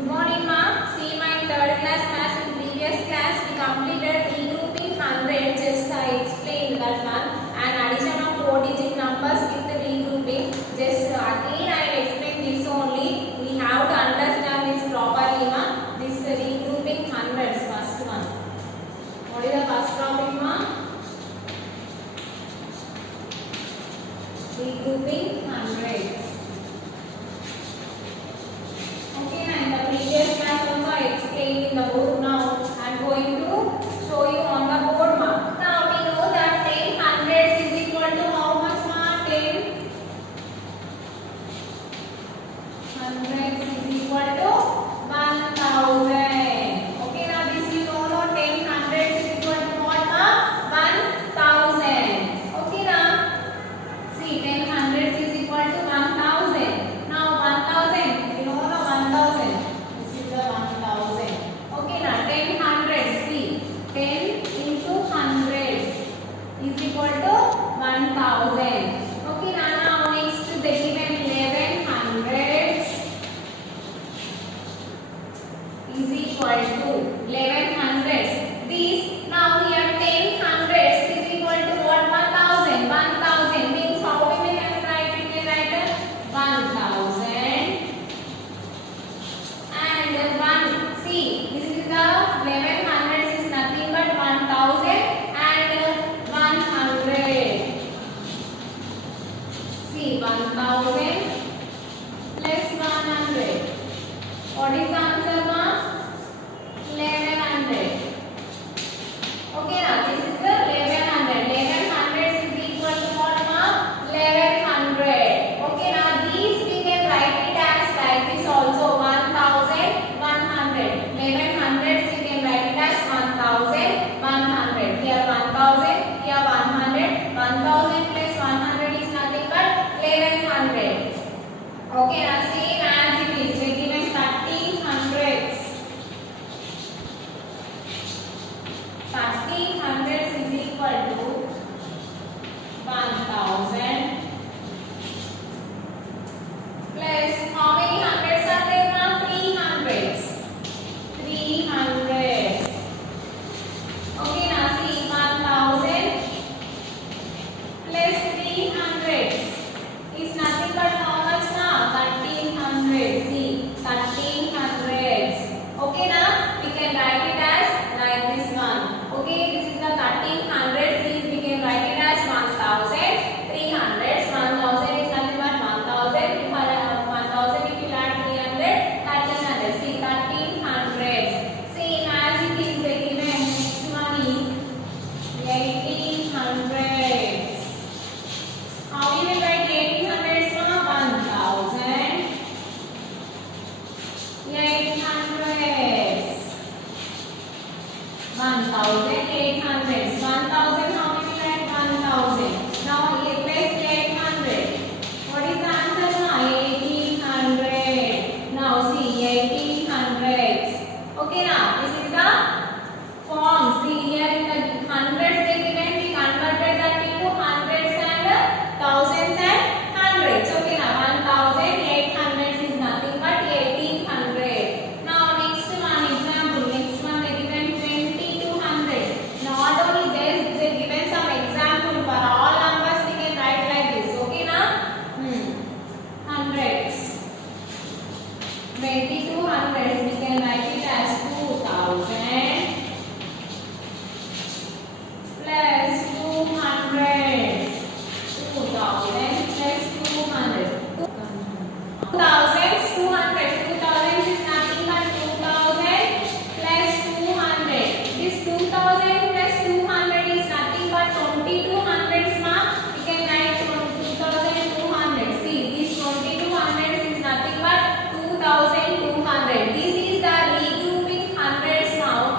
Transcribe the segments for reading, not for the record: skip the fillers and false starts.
Good morning, ma. See my third class maths in previous class we completed regrouping 100. Just I explained that one and addition of 4-digit numbers with the regrouping. Just again I will explain this only. We have to understand this properly, ma. This regrouping hundreds first one. What is the first topic, ma? Regrouping hundreds. Okay, now in the previous class also I explained in the book. Now I am going to show you on the board, ma. Now we know that 10 hundreds is equal to how much, ma? 10 hundreds is equal to 1000. Okay, now this you know, no, 10 hundreds is equal to what, ma? 1000. Okay, now see 10 hundreds is equal to 1000. Now 1000, you know, no, 1000. This is the 1000. Okay, now 10 hundreds. See, 10 into 100 is equal to 1000. Okay, now next they given 11 hundreds is equal to 11 hundreds. These now here 10 hundreds is equal to what? 1000. 1000 means how we can write? We can write 1000 and 1. See, this is the 11 hundreds is nothing but 1000 and 100. See, 1000 plus 100. What is the answer, ma? 1100. Okay, now this is the 1100. 1100 is equal to what, ma? 1100. Okay, now these we can write it as like this also. 1000, 100. 1100 we can write it as 1000, 100. Here 1000, here 100. 1000 plus 100 is nothing but 1100. Okay, now same as it is. We given 1300s. 1300s is equal to 1000 plus how many hundreds are there now? 300s. 300s. Okay, now see 1000 plus 300s is nothing but how much now? 1300. See, 1300s. Okay, now we can write it as like this one. Okay, this is the 1300s. We can write it as 1000. 300s. 1000 is nothing but 1000. If 1000 if you add 300, 1300. See, 1300s. Same as it is given. Next one is 1800s. How we will write 1800s now? 1000. 800s. 1800s. 1000 how we will write? 1000. Now plus 800. What is the answer now? 1800. Now see 1800s. Okay, now this is the form. See here in the hundreds they given, we converted that into hundreds and thousands and hundreds. Okay, now 1800s is nothing but 1800. Now next one example. Next one they given 2200. Not only this, they given some example for all numbers we can write like this. Okay, now hundreds. 2200s we can write it as 2000 plus 200. 2000 plus 200. 2000 200. 2000 is nothing but 2000 plus 200. This 2000 plus 200 is nothing but 2200s, ma. We can write 2200. See, this 2200s is nothing but 2200. This is the regrouping hundreds now.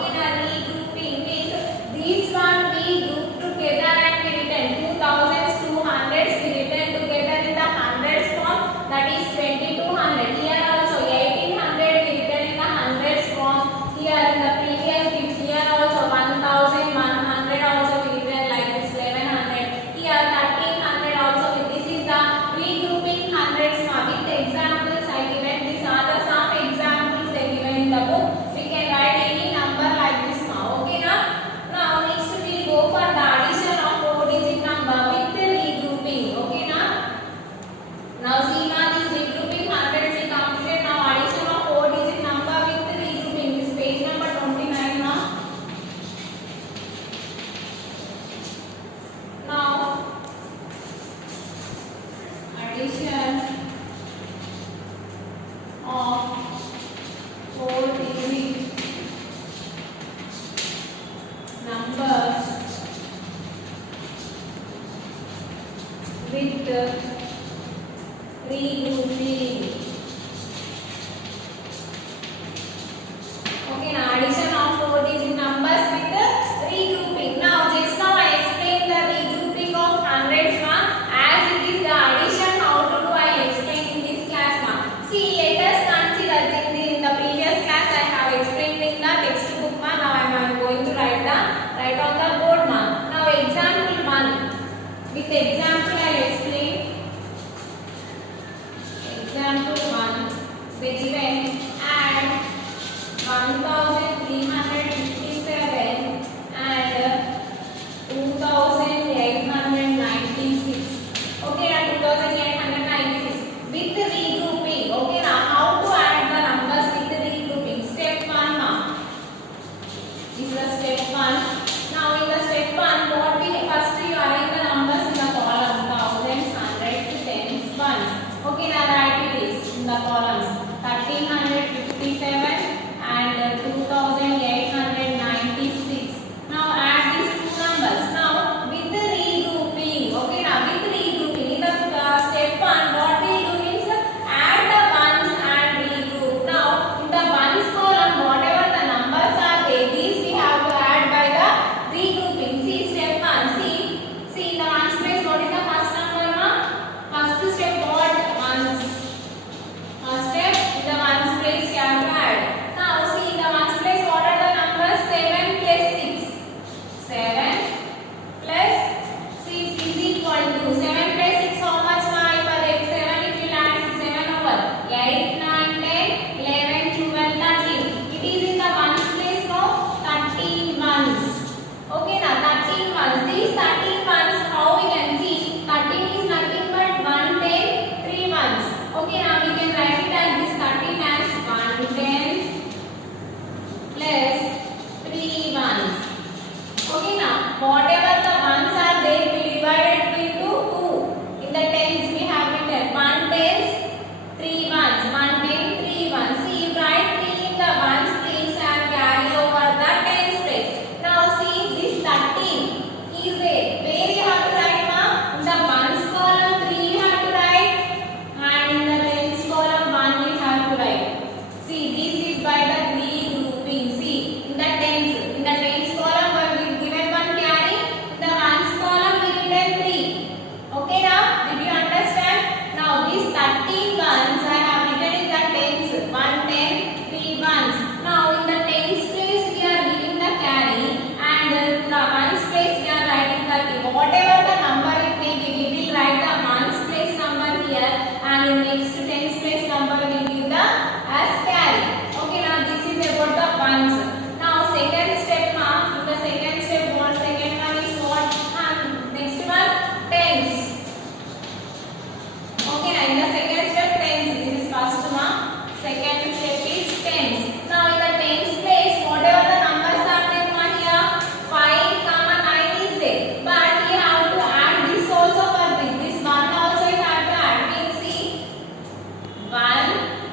place number we give the as carry. Okay, now this is about the ones. Now second step ma, in the second step what second one is what, next one tens. Okay, now in the second step tens, this is first one, second step is tens. Now in the tens place whatever the numbers are there ma here 5 comma 9 is there, but we have to add this also for this one also you have to add. Means see 1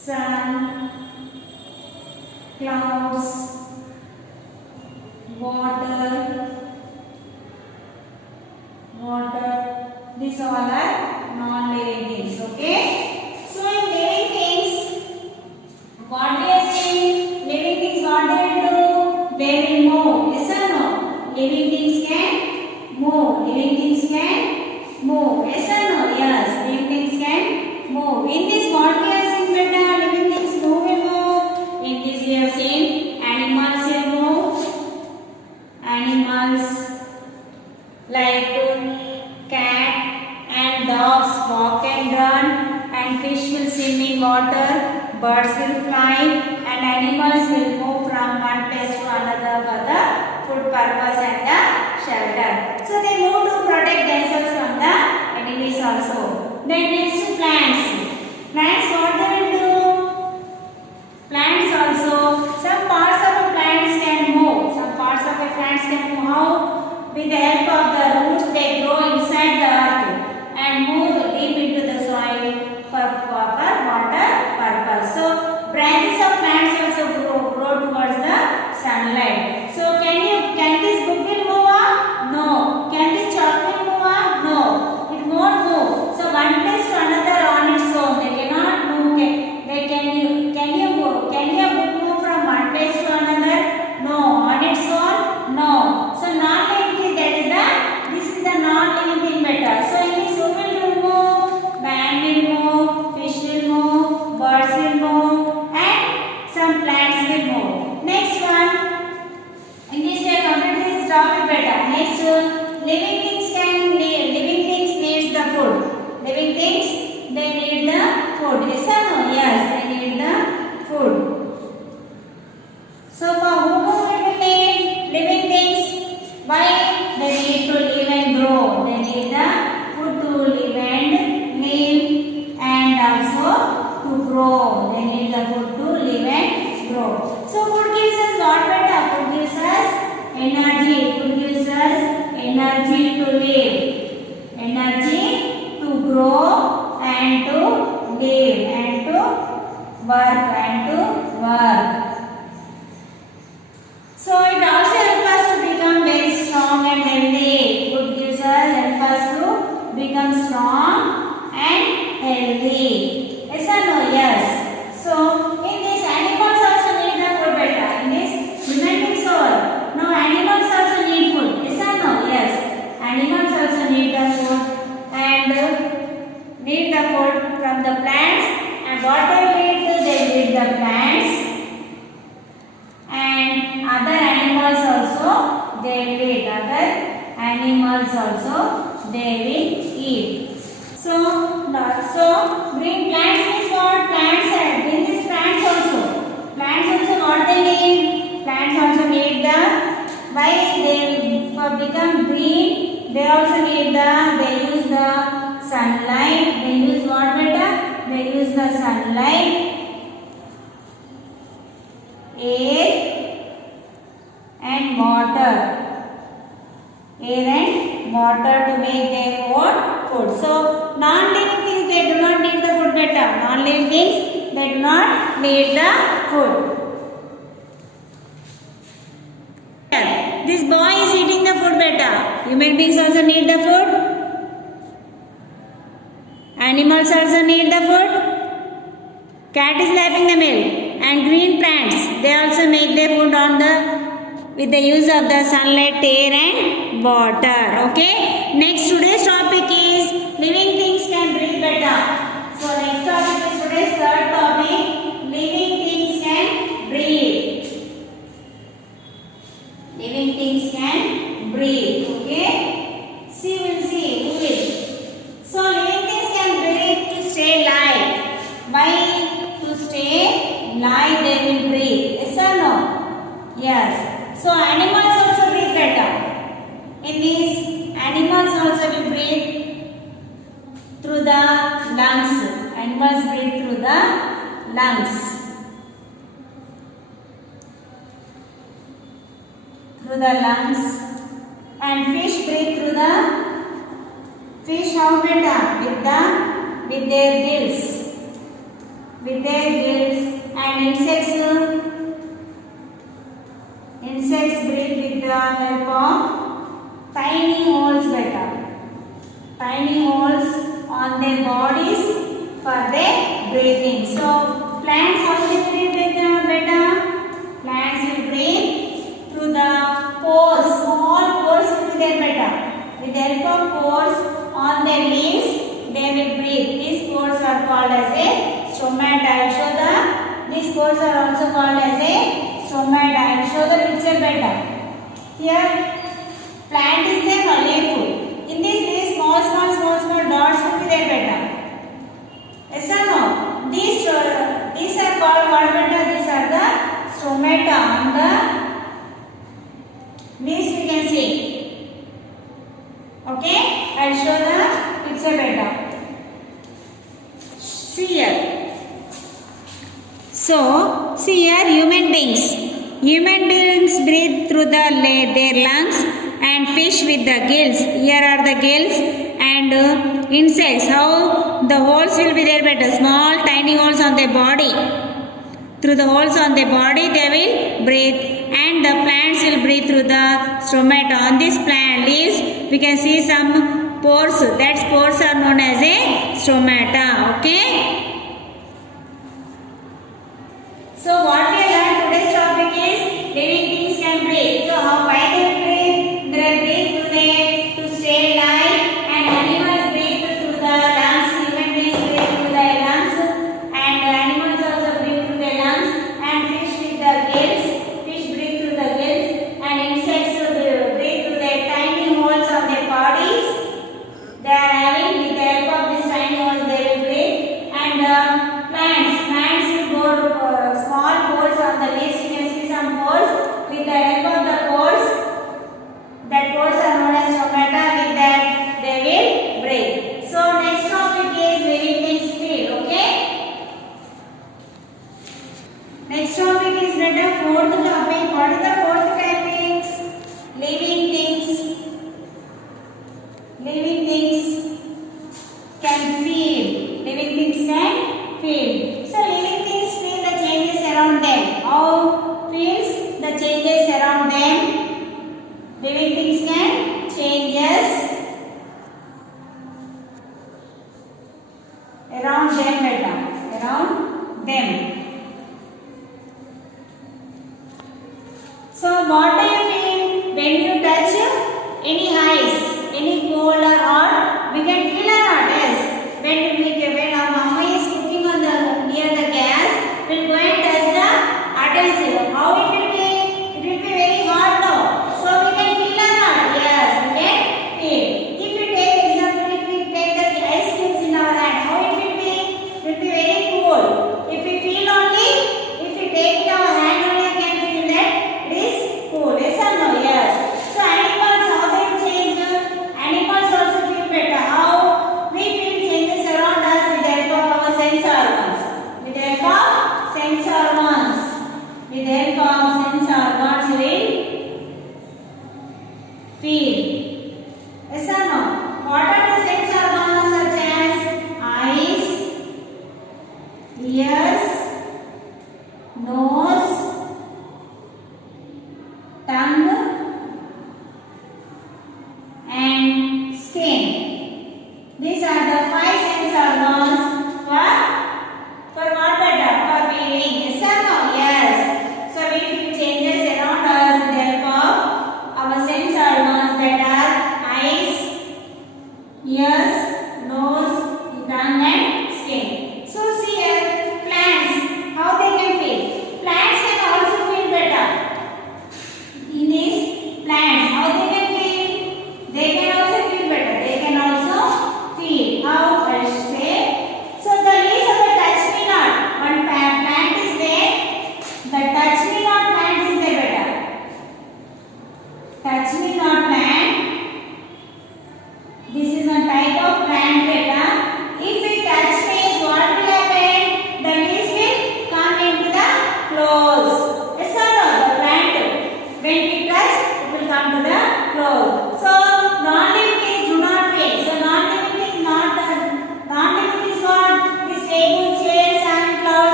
sun, clouds, water. These all are non-living things. Okay. So in living things, what we are saying? Living things, what they will do? They will move. Yes or no? Living things can move. Living things can move. Yes or no? Yes. Living things can move. In this, what we are saying? Beta, living things move will move. In this, we are saying animals will move. Animals like cat and dogs walk and run, and fish will swim in water, birds will fly, and animals will move from one place to another for the food purpose and the shelter. So they move to protect themselves from the enemies also. Then next to plants. Plants, what they will do? Plants also, some parts of a plants can move. Some parts of a plants can move. How? With the help of the roots, they grow inside the earth and move deep into the soil for water purpose. So branches of plants also grow towards the sunlight. So can this book will move on? No. Can this chalk will move on? No. It won't move. So one place to another on its own. They cannot move. Can your book move from one place to another? No. On its own? No. So non-living thing, this is the non-living thing better. So in this, who will move? Man will move, fish will move, birds will move, and some plants will move. Next one. In this, we have completed this topic better. Next, living things needs the food. Living things, they need the food. Yes or no? Yes, they need the food. So for whom will we need living things? Why? They need to live and grow. They need the food to live and live, and also to grow. They need the food to live and grow. So food gives us what better? Food gives us energy. Food gives us energy to live, energy to grow, and to live, and to work. So it also helps us to become very strong and healthy. Food gives help us to become strong and healthy. Yes or no? Yes. So in this, animals also need the food better. In this, human beings all. No, animals also need food. Yes or no? Yes. Animals also need the food and need the food from the plants. And what they need? They need the plants. And other animals also they will eat. Other animals also they will eat. So green plants is what? Plants are in this plants also. Plants also what they need? Plants also need the why they for become green. They also need they use the sunlight. They use what better? They use the sunlight, air and water. Air and water to make their own food. So non-living things, they do not need the food better. Non-living things, they do not need the food. This boy is eating the food better. Human beings also need the food. Animals also need the food. Cat is lapping the milk. And green plants, they also make their food with the use of the sunlight, air and water. Okay. Next, today's topic is living things can breathe better. So next topic is today's third topic. Living things can breathe. Living things can breathe. Okay. We'll see. Who will? So living things can breathe to stay alive. Why? To stay alive they will breathe. Yes or no? Yes. So animals also breathe better. In this, animals also will breathe through the lungs. Animals breathe through the lungs. Through the lungs. And fish breathe through the fish how better? With their gills. with their gills, and insects breathe with the help of tiny holes beta. Tiny holes on their bodies for their breathing. So plants also breathe with beta. Plants will breathe through the pores, small pores will be there beta. With the help of pores on their leaves, they will breathe. These pores are called as a stomata. I will show these pores are also called as a stomata. I will show the picture better. Here, plant is there or leaf. In this leaf, small dots will be there better. Yes or no? These are called what better? These are the stomata on the leaves we can see. Okay? I will show the picture better. See here. So, see here human beings. Human beings breathe through their lungs, and fish with the gills. Here are the gills, and insects. How the holes will be there better. Small tiny holes on their body. Through the holes on their body they will breathe, and the plants will breathe through the stomata. On this plant leaves we can see some pores. That pores are known as a stomata. Okay. So what we learned today's topic is living things can breathe. So why they breathe? They breathe to stay alive, and animals breathe through the lungs. Human beings breathe through the lungs, and animals also breathe through the lungs. And fish with the gills, fish breathe through the gills, and insects breathe through their tiny holes on their bodies. They are having with the help of these tiny holes they will breathe, and plants will go small pores on the leaves. You can see some pores. With the help of the pores, that pores are known as stomata. With that they will breathe. So next topic is living things feel. Okay. Next topic is the fourth topic. What is the fourth topic? Living things. Living things can feel. Living things can feel. So living things feel the changes around them. How feels the changes around them? Living things can changes around them better. Around them. So what do you feel when you touch any ice, any cold or hot? We can feel or not? Yes. When our mama is cooking on the near the gas, we'll go and touch the adhesive. How it will be? It will be very hot now. So we can feel or not? Yes, we can feel. If you take example, if we take the ice cubes in our hand, how it will be? It will be very cool. If we feel only, if we take it in our hand only, we can feel that it is cool. Yes or no? Yes. So animals, how they change? Animals also feel better. How we feel changes around us with the help of our sense organs. With the help of sense organs. With the help of sense organs we feel. Yes or no? What are the sense organs such as eyes, ears, nose, tongue, and skin. These are the 5 sense organs for what better? For feeling. Yes or no? Yes. So we feel changes around us with the help of our sense organs that are eyes, ears, nose, tongue, and skin. So see here, plants, how they can feel. Plants can also feel better. In these plants, how they can feel? They can also feel better. They can also feel. How? I should say. So the leaves of the touch me not. One plant is there. The touch me not plant is there better. Touch me not plant. This is a type of plant beta. If it touch me, what will happen? The leaves will come into the close. Yes or no? The plant, when we touch, it will come to the close. So non-living things do not feel. So non-living is not the non-living is what? This table, chairs, and clouds.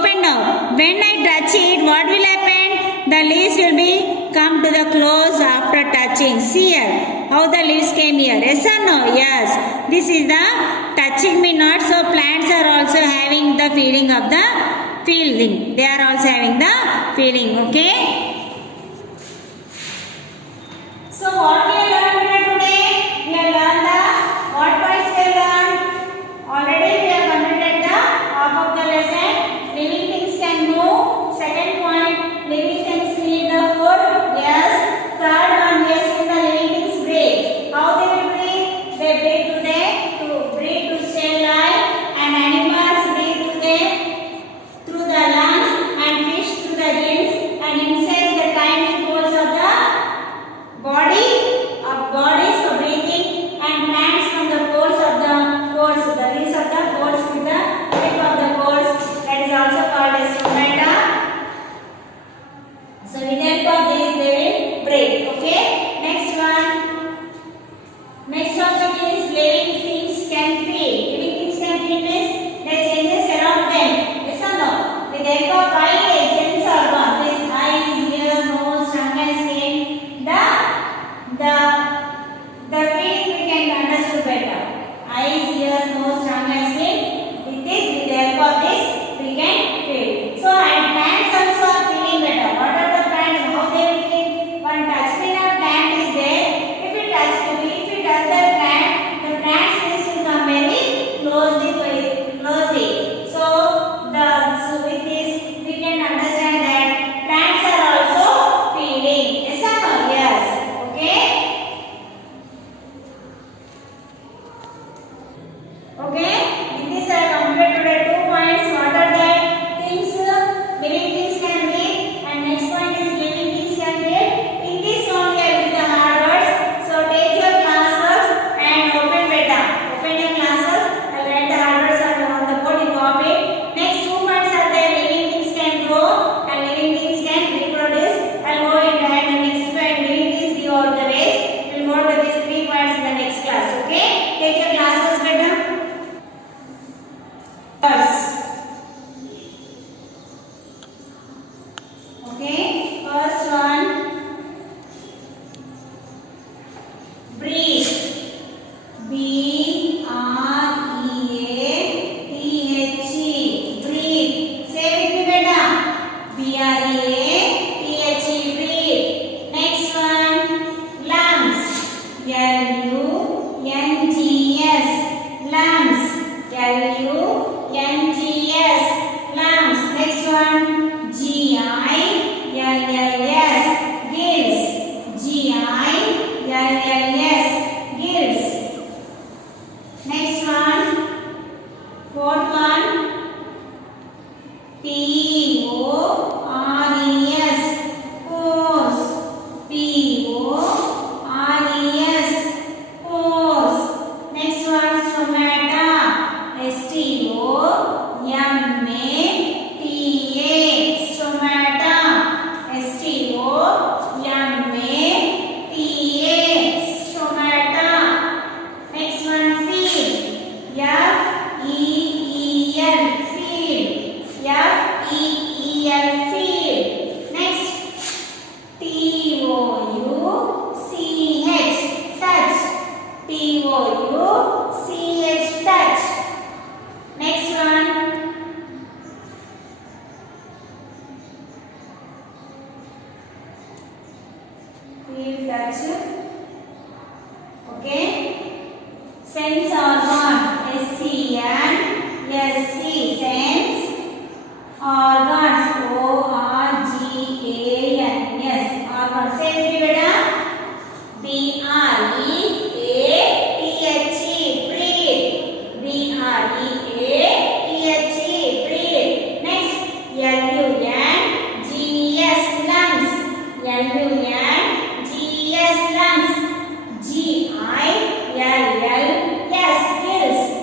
open now. When I touch it, what will happen? The leaves will be come to the close after touching. See here, how the leaves came here. Yes or no? Yes. This is the touching me not. So plants are also having the feeling of the feeling. They are also having the feeling. Okay. So what we have learned today? We have learned the what points we have learned. Already we have completed the half of the lesson. Living things can move. Second point, living things need the food. Yes. Third one, yes, is the living things breathe. How they will breathe? They breathe to stay alive, and animals breathe through the lungs, and fish through the gills, and insects the tiny holes of the bodies for breathing, and plants from the pores of the pores, the rings of the pores with the tip of the pores, that is also called as stomata. So with the help of this they will breathe. Okay. Next topic is living things can feel. Living things can feel means the changes around them. Yes or no? With the help of five sense organs, this eyes, ears, nose, tongue, and skin, the feeling we can understand better. Eyes, ears, nose, tongue, and skin. With the help of this, we can feel. So, and plants also are feeling better. What are the plants? How they will feel? One touch me not plant is there. If we touch the plant, the plant's face will come very closely. So with this, we can understand that plants are also feeling. Yes or no? Yes. Okay. Okay. With this, I have completed today 2 points. What are the things living things can breathe? And next point is living things can breathe. In this only I will the hard words. So take your class works and open beta. Open your classes. I will write the hard words on the board. You copy. Next 2 points are there. Living things can grow and living things can reproduce. I will go in the next point. Living things give out the ways. We will go to these 3 points in the next class. Okay. Take your classes beta. Okay, first one, breathe. B-R-E-A-T-H-E. Breathe. Say with me, beta. B-R-E-A-T-H-E. Breathe. Next one, lungs. L-U-N-G-S. Lungs. L-U-N-G-S. Lungs. Next one, G-I-L-L-S. Gills. G-I-L-L-S. Gills. Next one, fourth one, P-O-R-E-S. Pores. P-O-R-E-S. Pores. Next one, stomata. S-T-O-M-A-T-A. Stomata. S-T-O-M-A-T-A. Stomata. Next one, feel. F-E-E-L. Feel. F-E-E-L. Feel. Next, T-O-U-C-H. Touch. T-O-U-C-H. Touch. Next one, feel, touch. Okay. Sense organ. S-C-N-S-C. Sense organs. O-R-G-A-N-S. Organs. Say with me, beta. B-R-E-A-T-H-E. Breathe. B-R-E-A-T-H-E. Breathe. Next, L-U-N-G-S. Lungs. L-U-N-G-S. Lungs. G-I-L-L-S. Gills.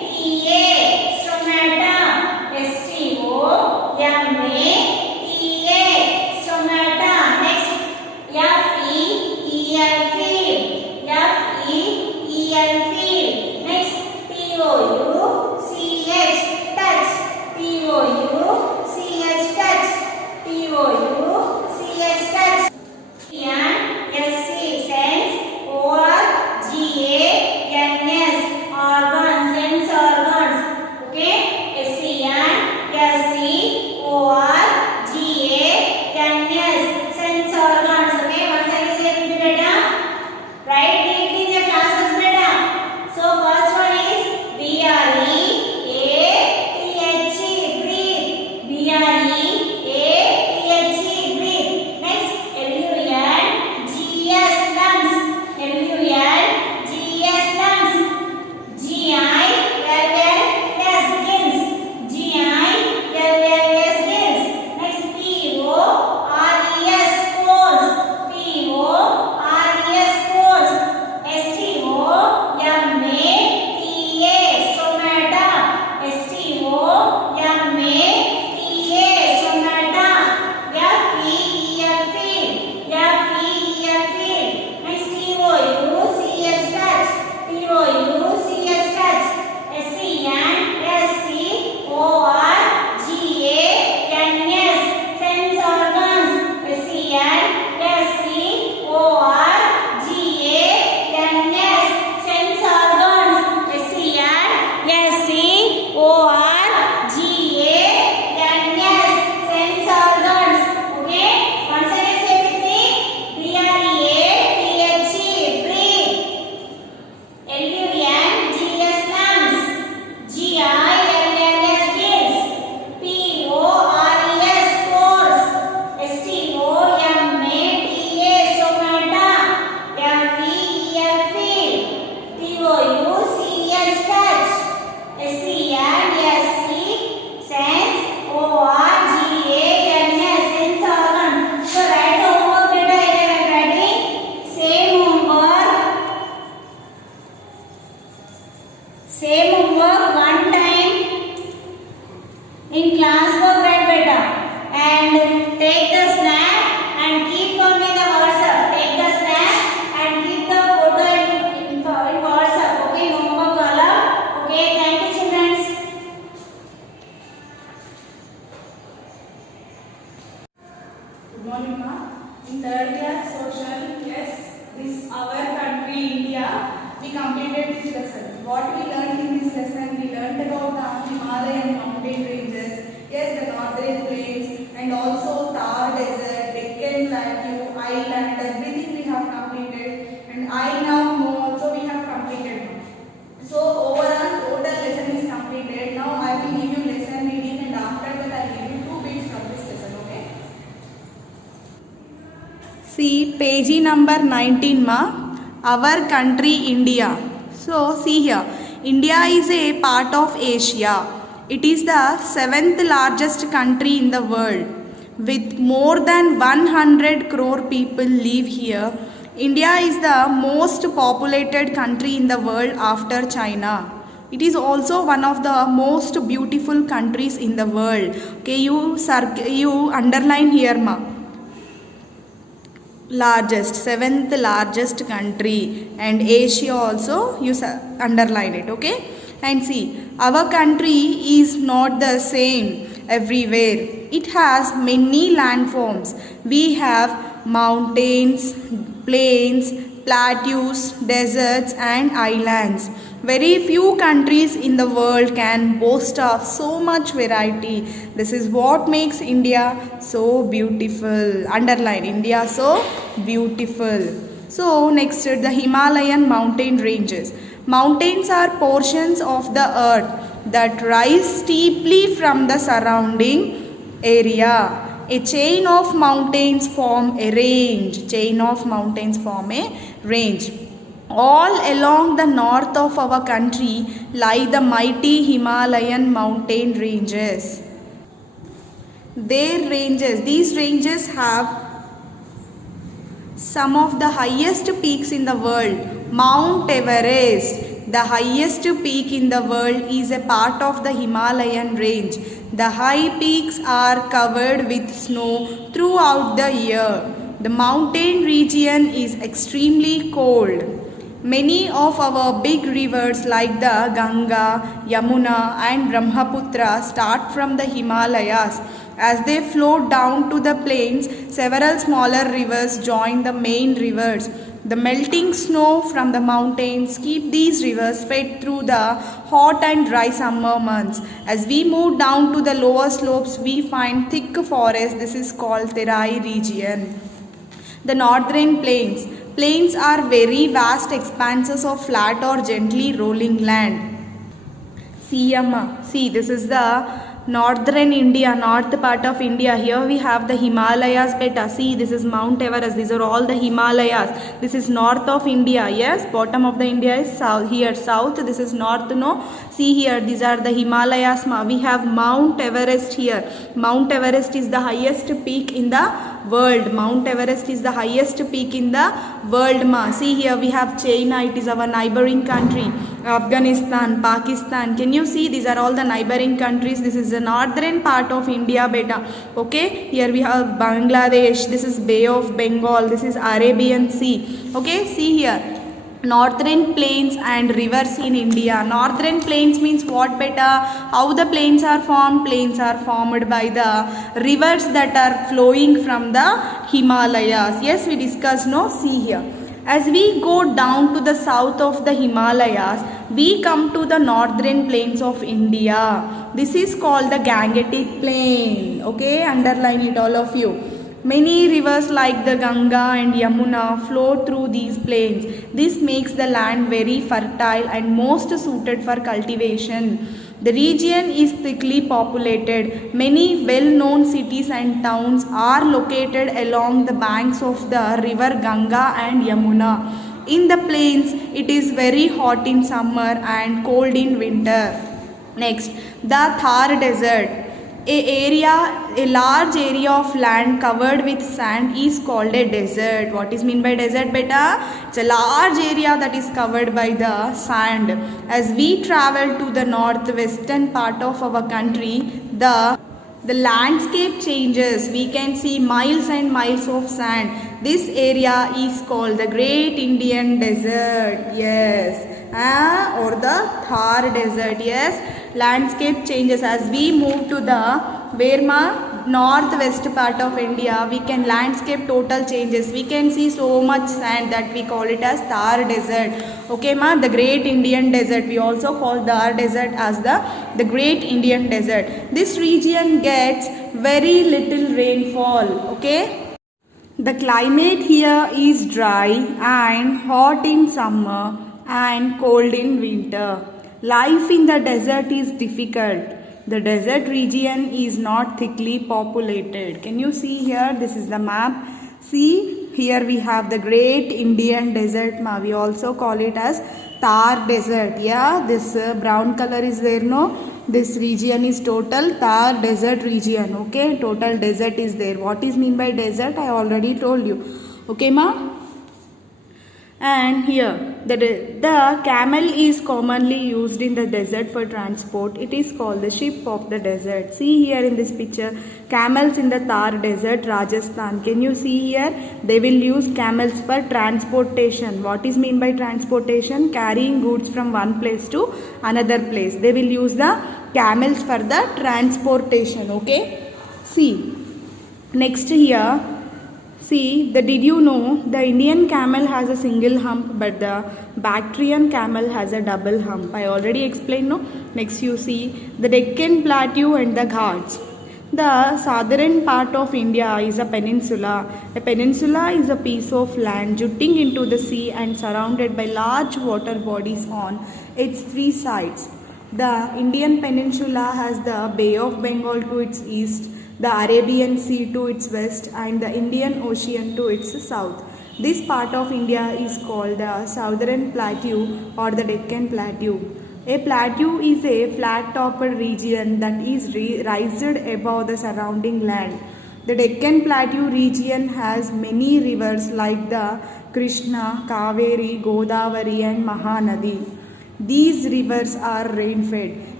Stomata. Next, F-E-E-L, field. F-E-E-L, field. Next, T-O-U-C-H, touch. T-O-U-C-H, touch. T-O-U-C-H, touch. And S-C, sense. O-R-G-A-N-S, organs, sense organs. Okay? S-C and S-C, O-R-G-A-N-S, sense organs. Okay? Once again say with me, beta. Write neatly in your classes, beta. So first one is B-R-E-A-T-H-E, breathe. B-R-E-A-T-H-E, breathe. Next, L-U-N-G-S, lungs. L-U-N-G-S, lungs. G-I-L-L-S, gills. G-I-L-L-S, gills. Next, P-O-R-E-S, pores. P-O-R-E-S, pores. S-T-O-M-A-T-A, stomata. S-T-O-M-A-T-A, stomata. F-E-E-L, field. F-E-E-L, field. Next, T-O-U-C-H, touch. T-O-U-C-H, touch. S-C-N-S-C-O-R-G-A-N-S, sense organs. S-C-N-S-C-O-R-G-A-N-S, sense organs. S-C-N-S-C-O-R-G-A-N-S, sense organs. Okay? Once again say with me. B-R-E-A-T-H-E, breathe. L-U-N-G-S, lungs. G-I-L-L-S, gills. P-O-R-E-S, pores. S-T-O-M-A-T-A, stomata. F-E-E-L, field. T-O-U-C-H, touch. S-C-N-S-C, sense. O-R-G-A-N-S, sense organ. So write the homework, beta. I am writing. Same homework. Same homework one time in classwork, right, beta? And take the snap and keep for me the WhatsApp. Take the snap and keep the photo in WhatsApp. Okay, no more color. Okay, thank you, children. Good morning, ma. In third class social, yes, this our country India. We completed this lesson. What we learned in this lesson? We learned about the Himalayan mountain ranges, yes, the northern plains, and also Thar Desert, Deccan Plateau, Island. Everything we have completed, and I now know also we have completed. So overall total lesson is completed. Now I will give you lesson reading, and after that I will give you 2 bits from this lesson. Okay. See page number 19, ma. Our country India. So see here, India is a part of Asia. It is the 7th largest country in the world. With more than 100 crore people live here. India is the most populated country in the world after China. It is also one of the most beautiful countries in the world. Okay, you underline here, ma. Largest, 7th largest country, and Asia also you underline it. Okay, and see, our country is not the same everywhere. It has many landforms. We have mountains, plains, plateaus, deserts, and islands. Very few countries in the world can boast of so much variety. This is what makes India so beautiful. Underline, India so beautiful. So next, the Himalayan mountain ranges. Mountains are portions of the earth that rise steeply from the surrounding area. A chain of mountains form a range. Chain of mountains form a range. All along the north of our country lie the mighty Himalayan mountain ranges. These ranges have some of the highest peaks in the world. Mount Everest, the highest peak in the world, is a part of the Himalayan range. The high peaks are covered with snow throughout the year. The mountain region is extremely cold. Many of our big rivers like the Ganga, Yamuna and Brahmaputra start from the Himalayas. As they flow down to the plains, several smaller rivers join the main rivers. The melting snow from the mountains keep these rivers fed through the hot and dry summer months. As we move down to the lower slopes, we find thick forest. This is called Terai region. The northern plains. Plains are very vast expanses of flat or gently rolling land. See, this is the northern India, north part of India. Here we have the Himalayas beta. See, this is Mount Everest. These are all the Himalayas. This is north of India. Yes, bottom of the India is south. Here south. This is north. No. See here. These are the Himalayas. We have Mount Everest here. Mount Everest is the highest peak in the world. Mount Everest is the highest peak in the world. See here we have China. It is our neighboring country. Afghanistan, Pakistan. Can you see? These are all the neighboring countries. This is the northern part of India beta. Okay. Here we have Bangladesh. This is Bay of Bengal. This is Arabian Sea. Okay. See here. Northern plains and rivers in India. Northern plains means what beta? How the plains are formed? Plains are formed by the rivers that are flowing from the Himalayas. Yes, we discussed. No, see here. As we go down to the south of the Himalayas, we come to the northern plains of India. This is called the Gangetic Plain. Okay, underline it all of you. Many rivers like the Ganga and Yamuna flow through these plains. This makes the land very fertile and most suited for cultivation. The region is thickly populated. Many well-known cities and towns are located along the banks of the river Ganga and Yamuna. In the plains, it is very hot in summer and cold in winter. Next, the Thar Desert. A large area of land covered with sand is called a desert. What is meant by desert beta? It's a large area that is covered by the sand. As we travel to the northwestern part of our country, the landscape changes. We can see miles and miles of sand. This area is called the Great Indian Desert. Yes. Or the Thar Desert. Yes. Landscape changes as we move to the northwest part of India. We can landscape total changes. We can see so much sand that we call it as Thar Desert. Okay ma, the Great Indian Desert. We also call Thar Desert as the Great Indian Desert. This region gets very little rainfall. Okay. The climate here is dry and hot in summer and cold in winter. Life in the desert is difficult. The desert region is not thickly populated. Can you see here? This is the map. See, here we have the Great Indian Desert. We also call it as Thar Desert. Yeah, this brown color is there, no? This region is total Thar Desert region. Okay, total desert is there. What is mean by desert? I already told you. Okay, ma? And here, the camel is commonly used in the desert for transport. It is called the ship of the desert. See here in this picture, camels in the Thar Desert, Rajasthan. Can you see here? They will use camels for transportation. What is mean by transportation? Carrying goods from one place to another place. They will use the camels for the transportation. Okay. See, next here. See, did you know the Indian camel has a single hump but the Bactrian camel has a double hump? I already explained, no? Next you see the Deccan Plateau and the Ghats. The southern part of India is a peninsula. A peninsula is a piece of land jutting into the sea and surrounded by large water bodies on its three sides. The Indian peninsula has the Bay of Bengal to its east, the Arabian Sea to its west and the Indian Ocean to its south. This part of India is called the Southern Plateau or the Deccan Plateau. A plateau is a flat-topped region that is raised above the surrounding land. The Deccan Plateau region has many rivers like the Krishna, Kaveri, Godavari and Mahanadi. These rivers are rain-fed.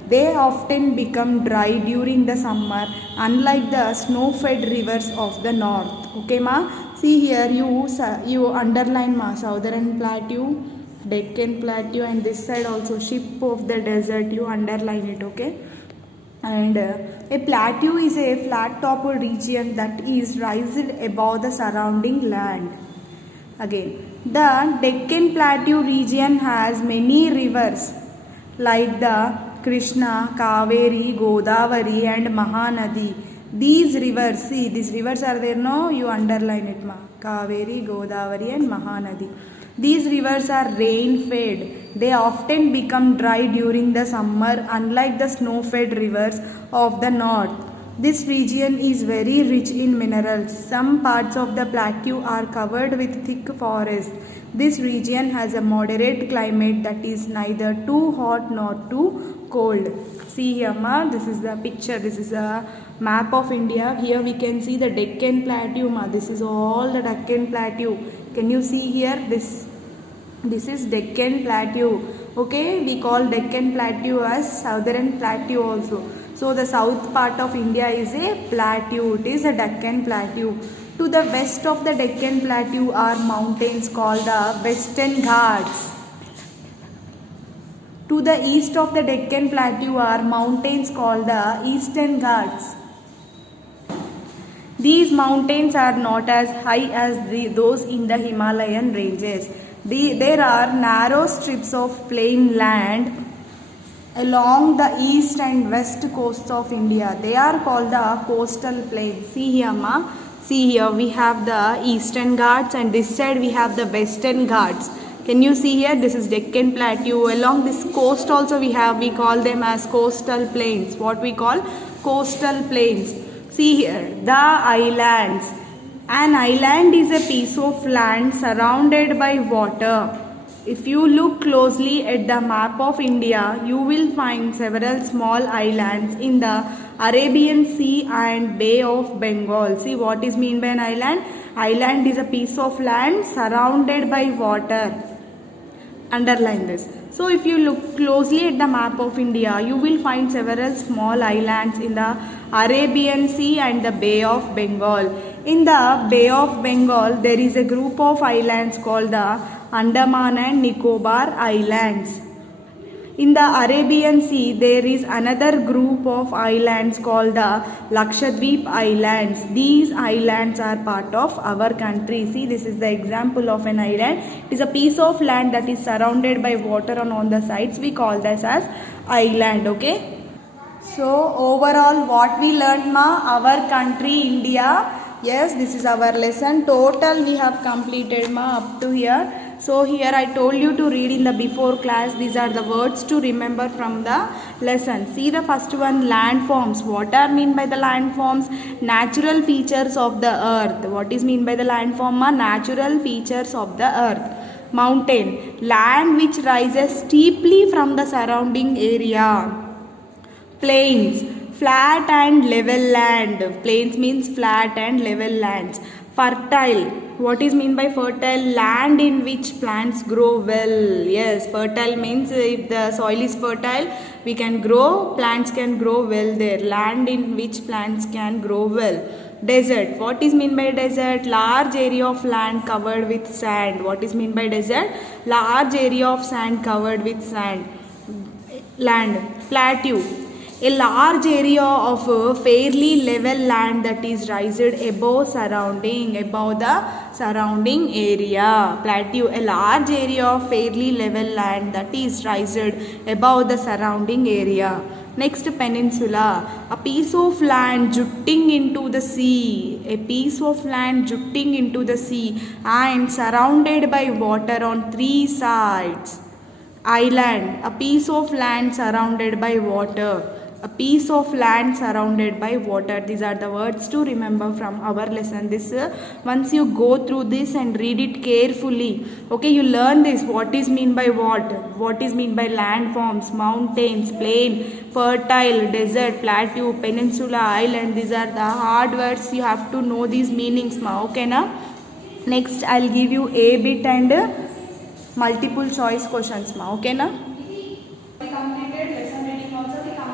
They often become dry during the summer, unlike the snow-fed rivers of the north. Okay, ma? See here, you underline, ma, Southern Plateau, Deccan Plateau, and this side also ship of the desert. You underline it. Okay. And a plateau is a flat-topped region that is raised above the surrounding land. Again, the Deccan Plateau region has many rivers like the Krishna, Kaveri, Godavari and Mahanadi. These rivers, see these rivers are there, no? You underline it, ma. Kaveri, Godavari and Mahanadi. These rivers are rain-fed. They often become dry during the summer, unlike the snow-fed rivers of the north. This region is very rich in minerals. Some parts of the plateau are covered with thick forest. This region has a moderate climate that is neither too hot nor too cold. See here, ma, this is the picture. This is a map of India. Here we can see the Deccan Plateau, ma. This is all the Deccan Plateau. Can you see here? This is Deccan Plateau. Okay, we call Deccan Plateau as Southern Plateau also. So the south part of India is a plateau. It is a Deccan Plateau. To the west of the Deccan Plateau are mountains called the Western Ghats. To the east of the Deccan Plateau are mountains called the Eastern Ghats. These mountains are not as high as those in the Himalayan ranges. There are narrow strips of plain land along the east and west coasts of India. They are called the coastal plains. See here, ma. See here, we have the Eastern Ghats and this side we have the Western Ghats. Can you see here? This is Deccan Plateau. Along this coast also we call them as coastal plains. What we call coastal plains. See here, the islands. An island is a piece of land surrounded by water. If you look closely at the map of India, you will find several small islands in the Arabian Sea and Bay of Bengal. See what is meant by an island? Island is a piece of land surrounded by water. Underline this. So if you look closely at the map of India, you will find several small islands in the Arabian Sea and the Bay of Bengal. In the Bay of Bengal, there is a group of islands called the Andaman and Nicobar Islands. In the Arabian Sea, there is another group of islands called the Lakshadweep Islands. These islands are part of our country. See, this is the example of an island. It is a piece of land that is surrounded by water and on the sides we call this as island. Okay. So overall what we learned, ma? Our country India. Yes, this is our lesson. Total we have completed, ma, up to here. So here I told you to read in the before class. These are the words to remember from the lesson. See the first one, landforms. What are mean by the landforms? Natural features of the earth. What is mean by the landform, ma? Natural features of the earth. Mountain, land which rises steeply from the surrounding area. Plains, flat and level land. Plains means flat and level lands. Fertile, what is mean by fertile? Land in which plants grow well. Yes, fertile means if the soil is fertile, we can grow, plants can grow well there. Land in which plants can grow well. Desert, what is mean by desert? Large area of land covered with sand. What is mean by desert? Large area of sand covered with sand. Land. Plateau, a large area of fairly level land that is raised above the surrounding area. Plateau, a large area of fairly level land that is raised above the surrounding area. Next, peninsula, a piece of land jutting into the sea. A piece of land jutting into the sea and surrounded by water on three sides. Island, a piece of land surrounded by water. A piece of land surrounded by water. These are the words to remember from our lesson. This once you go through this and read it carefully, okay, you learn this. What is mean by what is mean by landforms, mountains, plain, fertile, desert, plateau, peninsula, island. These are the hard words. You have to know these meanings, ma. Okay, na? Next I'll give you a bit and multiple choice questions, ma. Okay, na? We completed lesson reading also.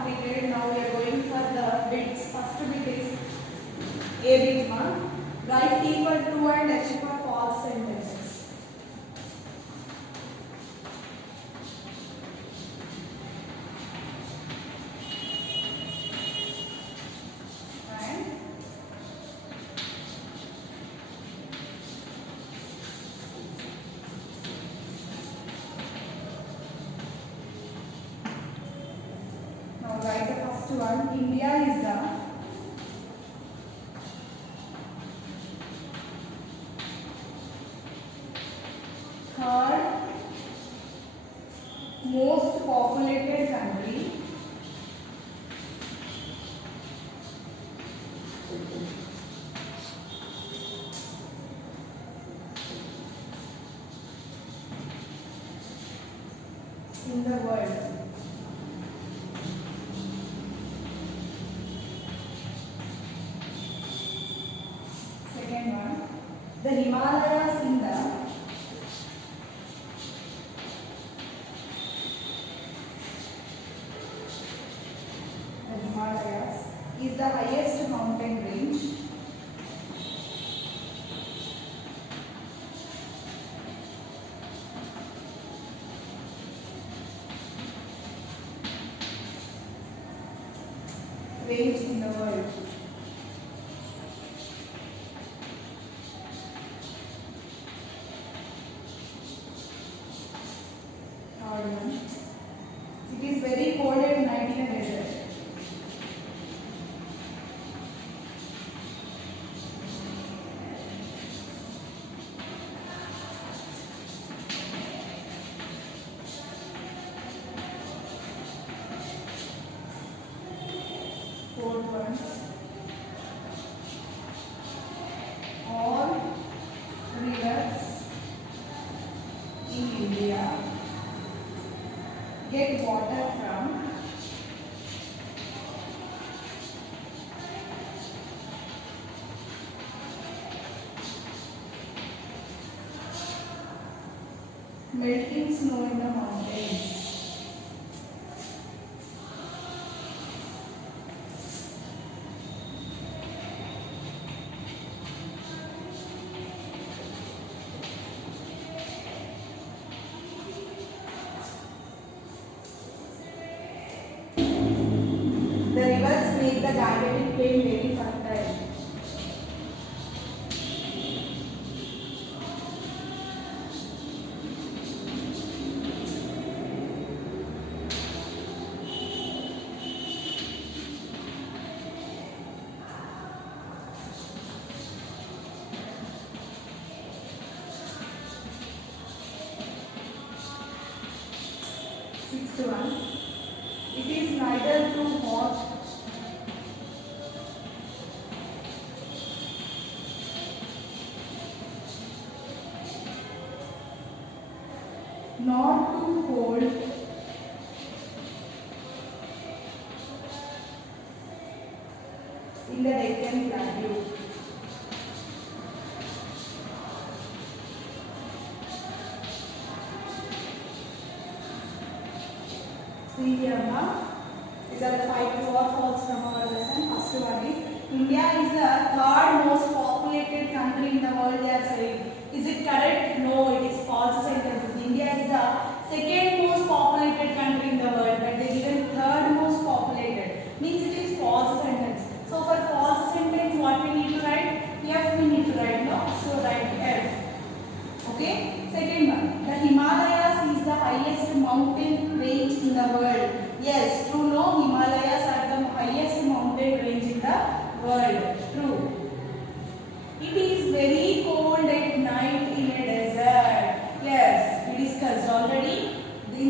A big mark. Write T for true and H for false sentences. And now write the first one. India is the third most populated country in the world. Second one, the Himalayas in the Himalayas is the highest mountain range in the world. Third one, it is very cold at night in a desert. Fourth one, all rivers in India get water from melting snow in the mountains. The rivers make the Gangetic plain very fertile. Sixth one, it is neither too hot nor too cold in the Deccan Plateau. See here now, these are the 5 true or false from our lesson. First one is, India is the third most populated country in the world, they are saying. Is it correct? No, it is false sentences. India is the second most populated country in the world, but they given third most populated. Means it is false sentence. So for false sentence, what we need to write? F we need to write, no? So write F. Okay? Second one, the Himalayas is the highest mountain range in the world. Yes, true, no? Himalayas are the highest mountain range in the world. True. It is very cold at night in a desert. Yes, we discussed already.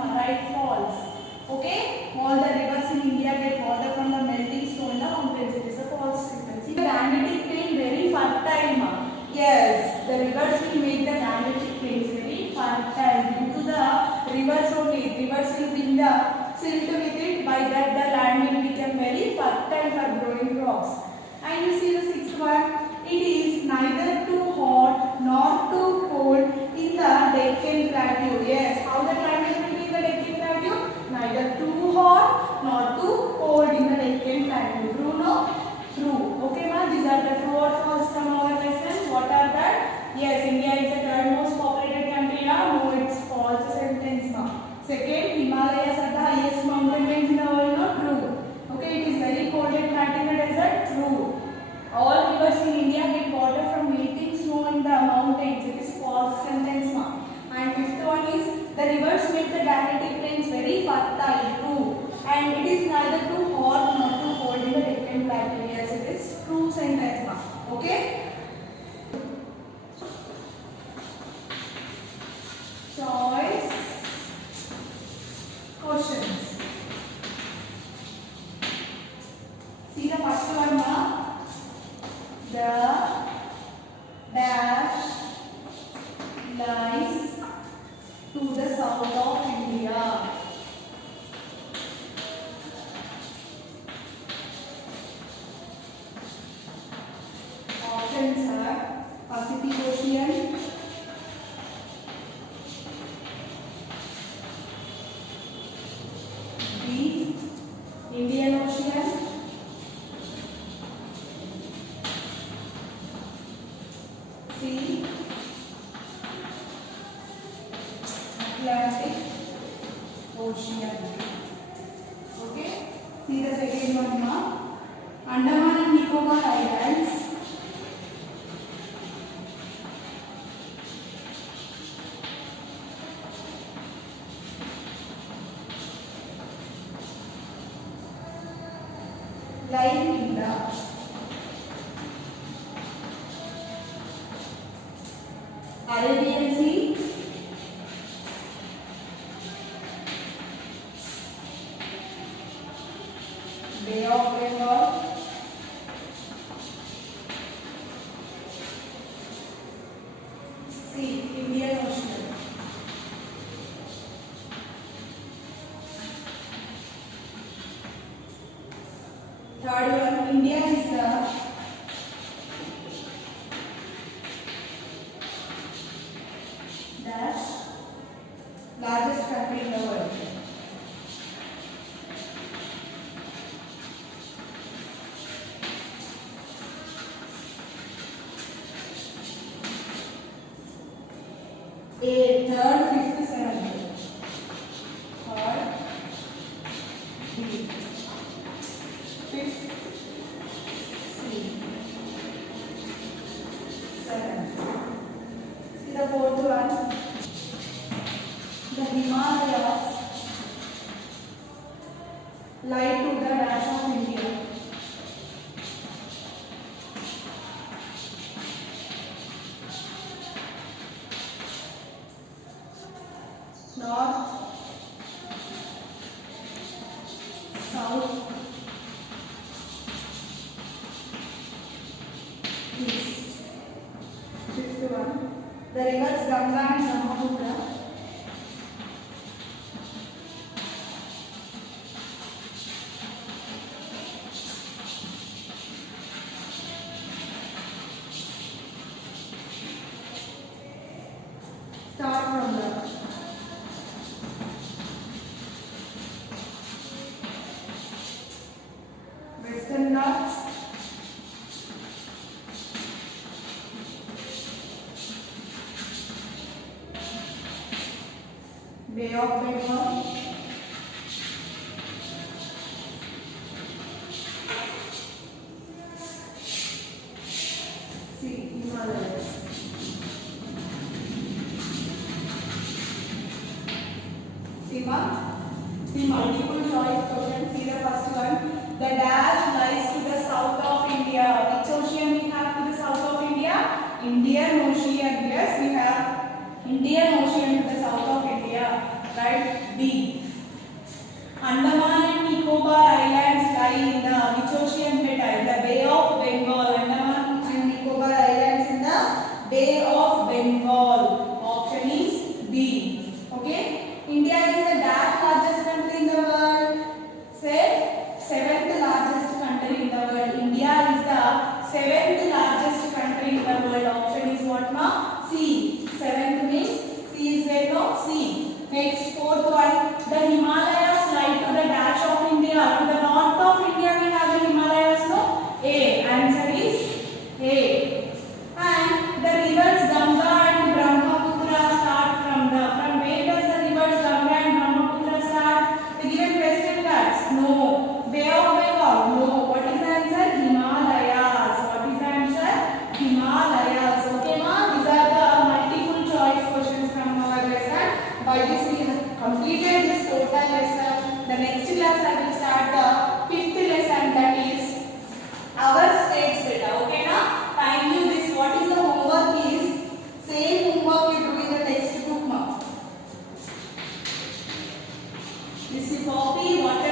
right? False. Okay, all the rivers in India get water from the melting stone in the mountains. It is a false statement. See, the Gangetic plain very fertile, ma. Yes, the rivers will make the Gangetic plains very fertile due to the rivers only. Rivers will bring the silt with it. By that, the land will become very fertile for growing crops. And you see the sixth one. It is neither too hot nor too cold in the Deccan Plateau. Yes, how the climate will be in the Deccan Plateau? Neither too hot nor too cold in the Deccan Plateau. True, no? True. Okay, ma. These are the true or false from our lesson. What are that? Yes, India is the third most populated country. No, it's false sentence, ma. Second, Himalayas are the highest mountain range in the world. No, true. Okay, it is very cold and flat in the desert. True. All rivers in India get water from melting snow in the mountains. It is false sentence, ma. And fifth one is the rivers make the Gangetic plains very fertile. True. And it is neither too hot nor too cold in the Deccan Plateau. Yes, it is true sentence, ma. Okay. Choice questions. See the first one, ma. The dash lies to the south of India. Options are Pacific Ocean, B, Indian Ocean, C, Atlantic Ocean. Okay. See the second one, ma. Andaman and Nicobar Islands. Lie in the Arabian Sea, Bay of Bengal, C, Indian Ocean. Third one, India is the dash largest country in the world. A, third, fifth, seventh. Third, B, fifth, C, seventh. See the fourth one. The Himalayas lie to the dash of India. North, south, east. Fifth one. The rivers Ganga and Brahmaputra start from the Western Ghats, Bay of Bengal, C, Himalayas. See multiple choice question. See the first one. The dash lies to the south of India. Which ocean we have to the south of India? Indian Ocean. Yes, we have Indian Ocean to the south of India. Right? B. Andaman and Nicobar Islands lie in the which ocean beta? In the Bay of Bengal. Andaman and Nicobar Islands in the Bay of Bengal. Option is B. Okay. India is the largest country in the world. Say 7th largest country in the world. India is the 7th largest country in the world. Option is what, ma? C. 7th means C is there, no? C. Next, 4th one. The Himalayas lie to the dash of India. To the north of India we have the Himalayas, no? A. Answer is A. And the rivers Ganga and Brahmaputra start from where does the rivers Ganga and Brahmaputra start? The given Western Ghats? No. Bay of Bengal? No. What is the answer? Himalayas. What is the answer? Himalayas. Okay, ma? These are the multiple choice questions from our lesson. By this we have completed this total lesson. The next class I will start the 5th lesson, that is our states beta. Okay, na? Thank you. This what is the homework is same homework you do in the textbook, ma. This is copy what